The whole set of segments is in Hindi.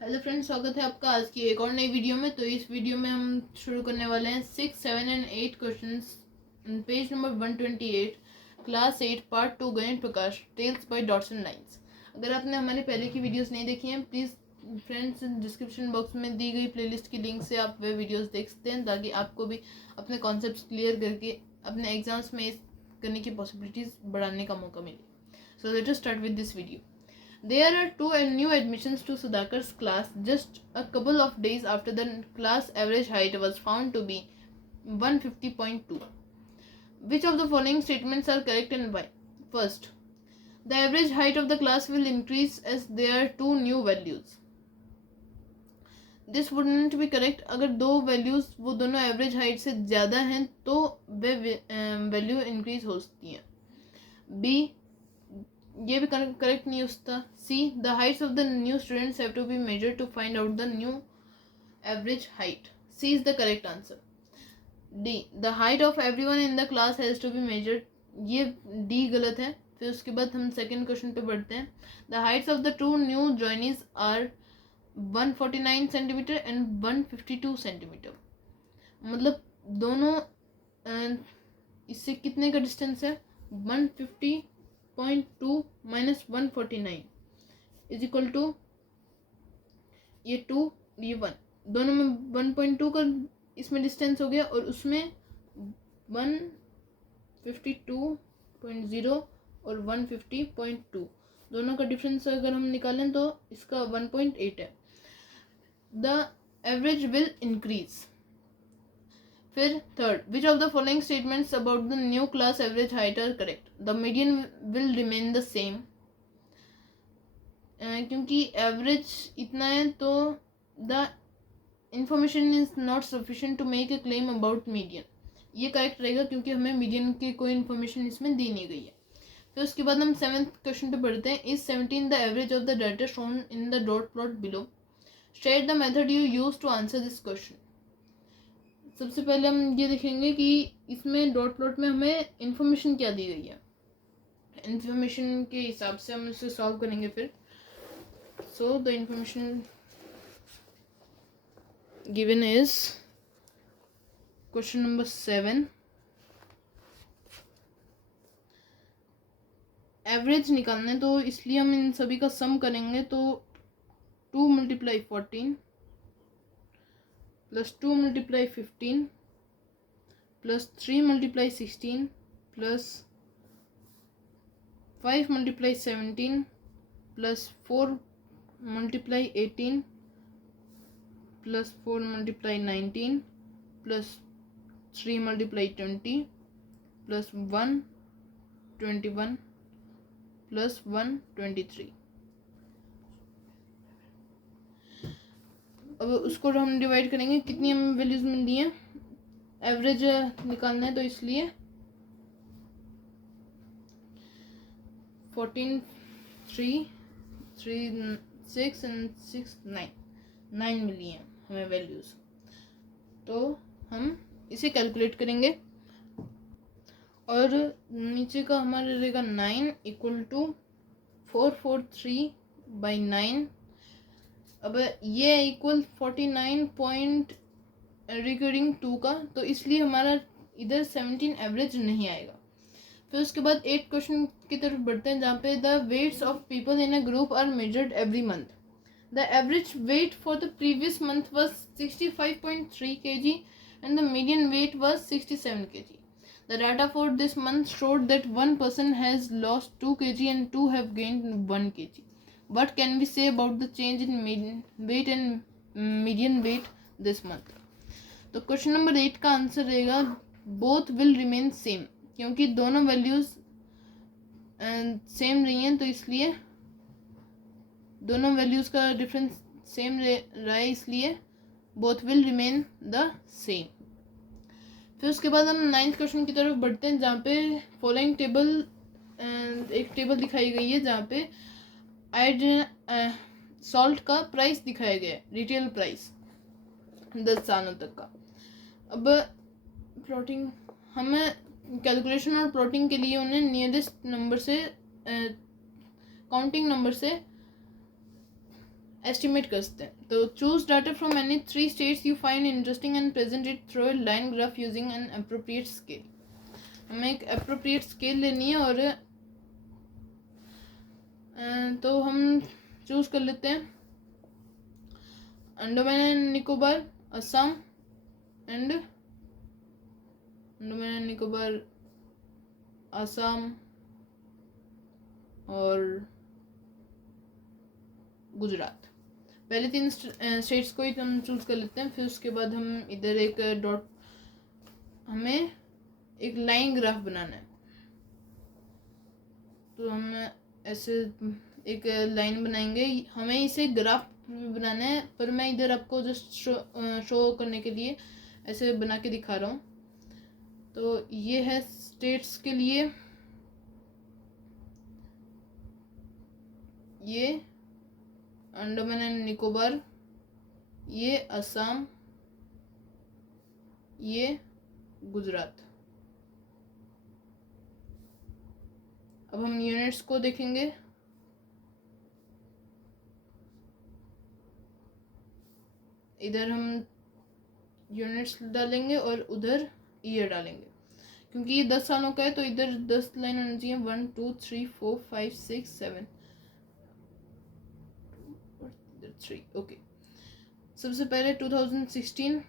हेलो फ्रेंड्स, स्वागत है आपका आज की एक और नई वीडियो में। तो इस वीडियो में हम शुरू करने वाले हैं 6, 7 and 8 questions page number 128 class 8 part 2 Ganita Prakash tales by dots and lines. अगर आपने हमारे पहले की वीडियोस नहीं देखी हैं, प्लीज़ फ्रेंड्स डिस्क्रिप्शन बॉक्स में दी गई प्लेलिस्ट की लिंक से आप वे वीडियोस देख सकते हैं, ताकि आपको भी अपने कॉन्सेप्ट्स क्लियर करके अपने एग्जाम्स में करने की पॉसिबिलिटीज़ बढ़ाने का मौका मिले। So let us start with this video. There are two new admissions to Sudhakar's class just a couple of days after the class average height was found to be 150.2. Which of the following statements are correct and why? First, the average height of the class will increase as there are two new values. This wouldn't be correct. अगर दो वैल्यूज वो दोनों एवरेज हाइट से ज़्यादा हैं तो वे वैल्यू इंक्रीज हो सकती हैं. बी, ये भी करेक्ट नहीं होता. C, the heights of the new students have to be measured to find out the new average height. C is the correct answer. D, the height of everyone in the class has to be measured. ये डी गलत है. फिर उसके बाद हम सेकंड क्वेश्चन पे बढ़ते हैं. The heights of the two new joinees are 149 centimetre and 152 centimetre. मतलब दोनों इससे कितने का डिस्टेंस है? 150.2 माइनस 149 इज इक्वल टू ये 2 ये 1. दोनों में 1.2 का इसमें डिस्टेंस हो गया और उसमें 152.0 और 150.2 दोनों का डिफरेंस अगर हम निकालें तो इसका 1.8 है. The average will increase. फिर third, which of the following statements about the new class average height are correct? The median will remain the same. क्योंकि एवरेज इतना है तो the information is not sufficient to make a claim about median. ये करेक्ट रहेगा क्योंकि हमें मीडियन की कोई इन्फॉर्मेशन इसमें दी नहीं गई है. फिर उसके बाद हम 7th क्वेश्चन पे बढ़ते हैं. Is 17 the average of the data shown in the dot plot below? State the method you use to answer this question. सबसे पहले हम ये देखेंगे कि इसमें डॉट प्लॉट में हमें इंफॉर्मेशन क्या दी गई है. इंफॉर्मेशन के हिसाब से हम इसे सॉल्व करेंगे. फिर so the information given is question number 7. Average निकालना है तो इसलिए हम इन सभी का सम करेंगे. तो 2 × 14 plus 2 × 15 plus 3 × 16 plus 5 × 17 plus 4 × 18 plus 4 × 19 plus 3 × 20 plus 1 21 plus 1 23. अब उसको हम डिवाइड करेंगे. कितनी हमें वैल्यूज मिल रही हैं? एवरेज निकालना है तो इसलिए 14 3 3 6 एंड 6 9 मिली हैं हमें वैल्यूज. तो हम इसे कैलकुलेट करेंगे और नीचे का हमारा रहेगा 9 इक्वल टू 443/9. अब ये इक्वल 49 रिकॉर्डिंग 2 का, तो इसलिए हमारा इधर 17 एवरेज नहीं आएगा. फिर उसके बाद 8 क्वेश्चन की तरफ बढ़ते हैं, जहाँ पे the weights of people in a group are measured every month. The average weight for the previous month was 65.3 kg and the median weight was 67 kg. The data for this month showed that 1 person has lost 2 kg and 2 have gained 1 kg. What can we say about the change in weight and median weight this month? तो क्वेश्चन नंबर 8 का आंसर रहेगा बोथ विल रिमेन सेम. क्योंकि दोनों वैल्यूज सेम रही हैं तो इसलिए दोनों वैल्यूज का डिफरेंस सेम रहा है, इसलिए both will remain the same. फिर उसके बाद हम 9th क्वेश्चन की तरफ बढ़ते हैं, जहाँ पे फॉलोइंग टेबल एक टेबल दिखाई गई है, जहाँ पे सॉल्ट का प्राइस दिखाया गया है, रिटेल प्राइस 10 सालों तक का. अब प्लॉटिंग हमें कैलकुलेशन और प्लॉटिंग के लिए उन्हें नियरेस्ट नंबर से काउंटिंग नंबर से एस्टिमेट कर सकते हैं। तो choose data from any 3 states you find interesting and present it through a line graph using an appropriate scale. हमें एक अप्रोप्रिएट स्केल लेनी है और तो हम चूज कर लेते हैं Andaman and Nicobar, Assam and Andaman and Nicobar, Assam और गुजरात। पहले 3 स्टेट्स को ही हम चूज कर लेते हैं। फिर उसके बाद हम इधर एक डॉट, हमें एक लाइन ग्राफ बनाना है। तो हम ऐसे एक लाइन बनाएंगे। हमें इसे ग्राफ बनाना है, पर मैं इधर आपको जस्ट शो करने के लिए ऐसे बना के दिखा रहा हूँ। तो ये है स्टेट्स के लिए, ये अंडमान एंड निकोबार, ये असम, ये गुजरात। अब हम यूनिट्स को देखेंगे। इधर हम यूनिट्स डालेंगे और उधर ईयर डालेंगे। क्योंकि ये 10 सालों का है तो इधर 10 लाइन होनी चाहिए। 1 2 3 4 5 6 7 3। ओके, सबसे पहले 2016,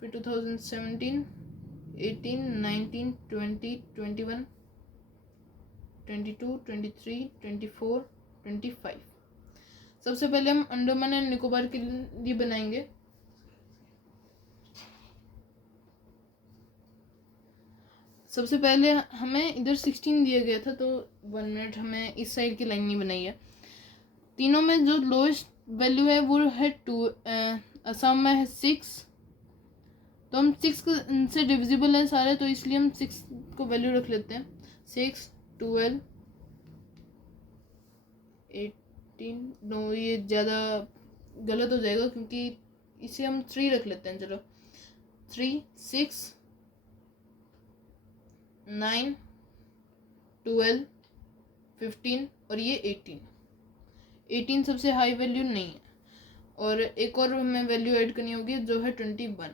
फिर 2017, 18, 19, 20, 21, 22, 23, 24, 25। सबसे पहले हम अंडमान एंड निकोबार के लिए बनाएंगे। सबसे पहले हमें इधर 16 दिया गया था, तो 1 मिनट, हमें इस साइड की लाइन नहीं बनाई है। तीनों में जो लोएस्ट वैल्यू है वो है 2, असम में है 6। तो हम 6 से डिविजिबल है सारे, तो इसलिए हम 6 को वैल्यू रख लेते हैं। 6, 12, 18, नो ये ज़्यादा गलत हो जाएगा क्योंकि इसे हम 3 रख लेते हैं। चलो 3, 6, 9, 12, 15 और ये 18 सबसे हाई वैल्यू नहीं है। और एक और हमें वैल्यू ऐड करनी होगी जो है 21।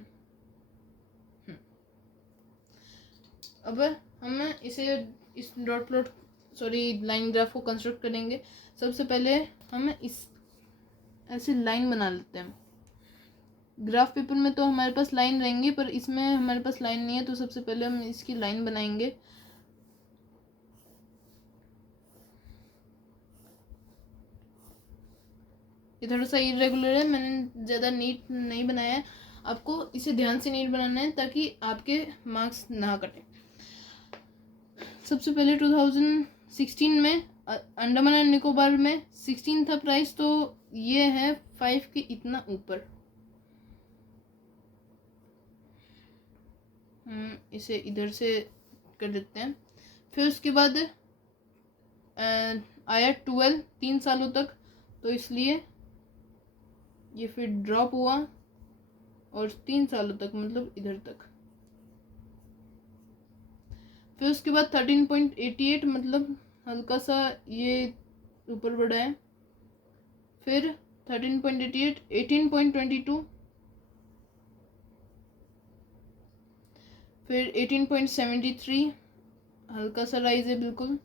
अब हम इसे इस डॉट प्लॉट लाइन ग्राफ को कंस्ट्रक्ट करेंगे। सबसे पहले हम इस ऐसे लाइन बना लेते हैं। ग्राफ पेपर में तो हमारे पास लाइन रहेंगी, पर इसमें हमारे पास लाइन नहीं है, तो सबसे पहले हम इसकी लाइन बनाएंगे। ये थोड़ा सा इरेगुलर है, मैंने ज़्यादा नीट नहीं बनाया है। आपको इसे ध्यान से नीट बनाना है ताकि आपके मार्क्स ना कटें। सबसे पहले 2016 में अंडमान एंड निकोबार में 16 था प्राइस, तो ये है 5 के इतना ऊपर। इसे इधर से कर देते हैं। फिर उसके बाद आया 12 3 सालों तक, तो इसलिए ये फिर ड्रॉप हुआ और 3 सालों तक मतलब इधर तक। फिर उसके बाद 13.88 मतलब हल्का सा ये ऊपर बढ़ा है। फिर 13.88, 18.22, फिर 18.73 हल्का सा राइज है बिल्कुल,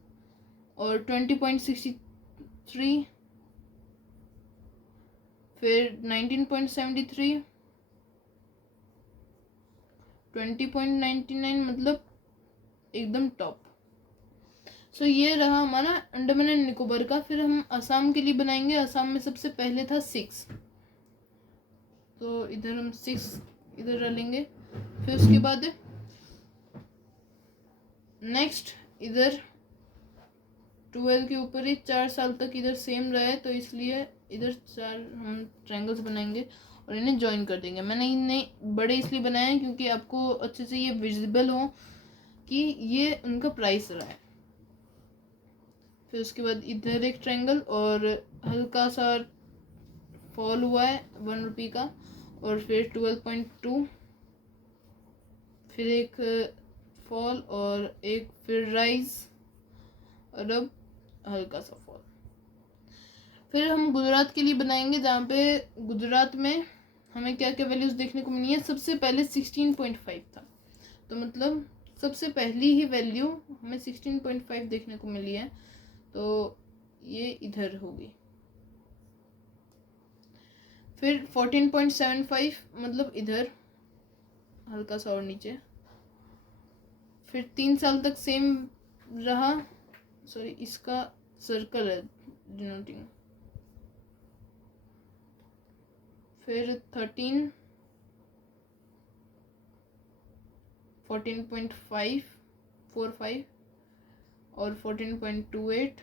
और 20.63, फिर 19.73, 20.99 मतलब एकदम टॉप। सो ये रहा हमारा अंडमान एंड निकोबार का। फिर हम असम के लिए बनाएंगे। असम में सबसे पहले था 6, तो इधर हम 6 इधर डालेंगे। फिर उसके बाद नेक्स्ट इधर 12 के ऊपर ही 4 साल तक इधर सेम रहा है, तो इसलिए इधर 4 हम ट्रायंगल्स बनाएंगे और इन्हें ज्वाइन कर देंगे। मैंने इन्हें बड़े इसलिए बनाए हैं क्योंकि आपको अच्छे से ये विजिबल हो कि ये उनका प्राइस रहा है। फिर उसके बाद इधर एक ट्रायंगल और हल्का सा फॉल हुआ है 1 रुपये का, और फिर 12.2, फिर एक फॉल और एक फिर राइज, और अब हल्का सा फॉल। फिर हम गुजरात के लिए बनाएंगे, जहाँ पे गुजरात में हमें क्या क्या वैल्यूज़ देखने को मिली है। सबसे पहले 16.5 था, तो मतलब सबसे पहली ही वैल्यू हमें 16.5 देखने को मिली है, तो ये इधर होगी। फिर 14.75 मतलब इधर हल्का सा और नीचे। फिर 3 साल तक सेम रहा, सॉरी इसका सर्कल है डिनोटिंग। फिर 13, 14.545 और 14.28,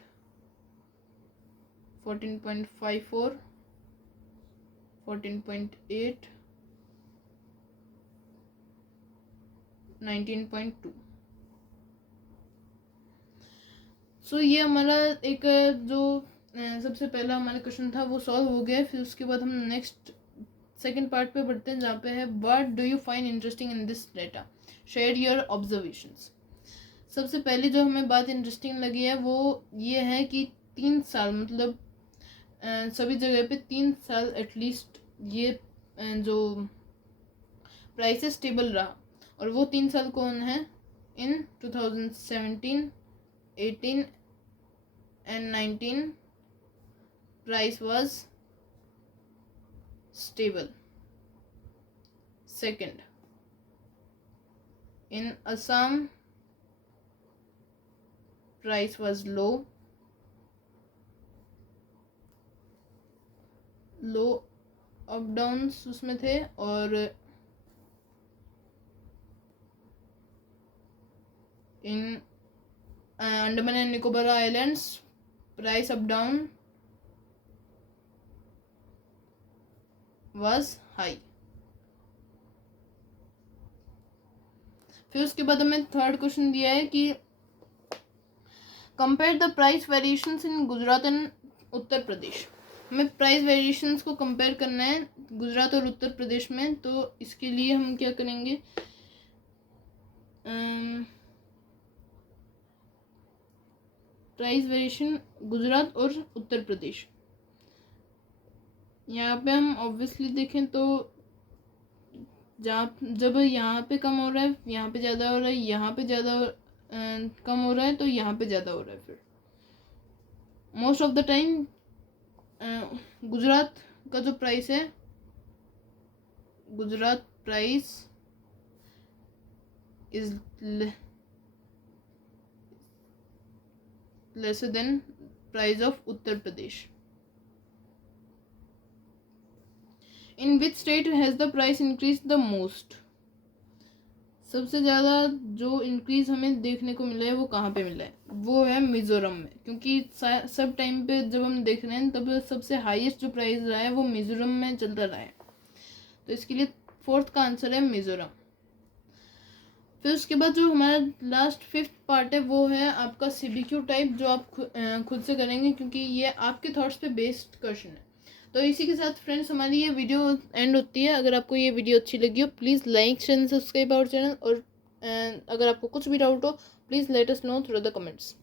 14.54, 14.8, 19.2। सो ये हमारा एक जो सबसे पहला हमारा क्वेश्चन था वो सॉल्व हो गया। फिर उसके बाद हम नेक्स्ट सेकेंड पार्ट पे बढ़ते हैं, जहाँ पे है what do you find interesting in this data, share your observations. सबसे पहले जो हमें बात इंटरेस्टिंग लगी है वो ये है कि 3 साल मतलब सभी जगह पे 3 साल एटलीस्ट ये जो प्राइस स्टेबल रहा, और वो 3 साल कौन है, इन 2017, 18 and 19 price was stable. Second, in Assam price was low up downs उसमें थे, और in Andaman and Nicobar islands price up down was high. फिर उसके बाद हमें थर्ड क्वेश्चन दिया है कि compare the price variations in Gujarat and Uttar Pradesh. हमें प्राइस वेरिएशंस को कंपेयर करना है गुजरात और उत्तर प्रदेश में, तो इसके लिए हम क्या करेंगे, प्राइस वेरिएशन गुजरात और उत्तर प्रदेश। यहाँ पे हम ऑब्वियसली देखें तो जब यहाँ पे कम हो रहा है, यहाँ पे ज़्यादा हो रहा है, यहाँ पे ज़्यादा कम हो रहा है, तो यहाँ पे ज़्यादा हो रहा है। फिर most of the time Gujarat का जो प्राइस है, Gujarat price is lesser than price of Uttar Pradesh. In which state has the price increased the most? सबसे ज़्यादा जो इंक्रीज हमें देखने को मिला है वो कहाँ पे मिला है, वो है मिज़ोरम में, क्योंकि सब टाइम पे जब हम देख रहे हैं तब सबसे हाईएस्ट जो प्राइस रहा है वो मिज़ोरम में चलता रहा है, तो इसके लिए फोर्थ का आंसर है मिज़ोरम। फिर उसके बाद जो हमारा लास्ट फिफ्थ पार्ट है वो है आपका CBQ टाइप, जो आप खुद से करेंगे, क्योंकि ये आपके थॉट्स पे बेस्ड क्वेश्चन है। तो इसी के साथ फ्रेंड्स हमारी ये वीडियो एंड होती है। अगर आपको ये वीडियो अच्छी लगी हो please like share subscribe our channel, और अगर आपको कुछ भी डाउट हो please let us know through the comments.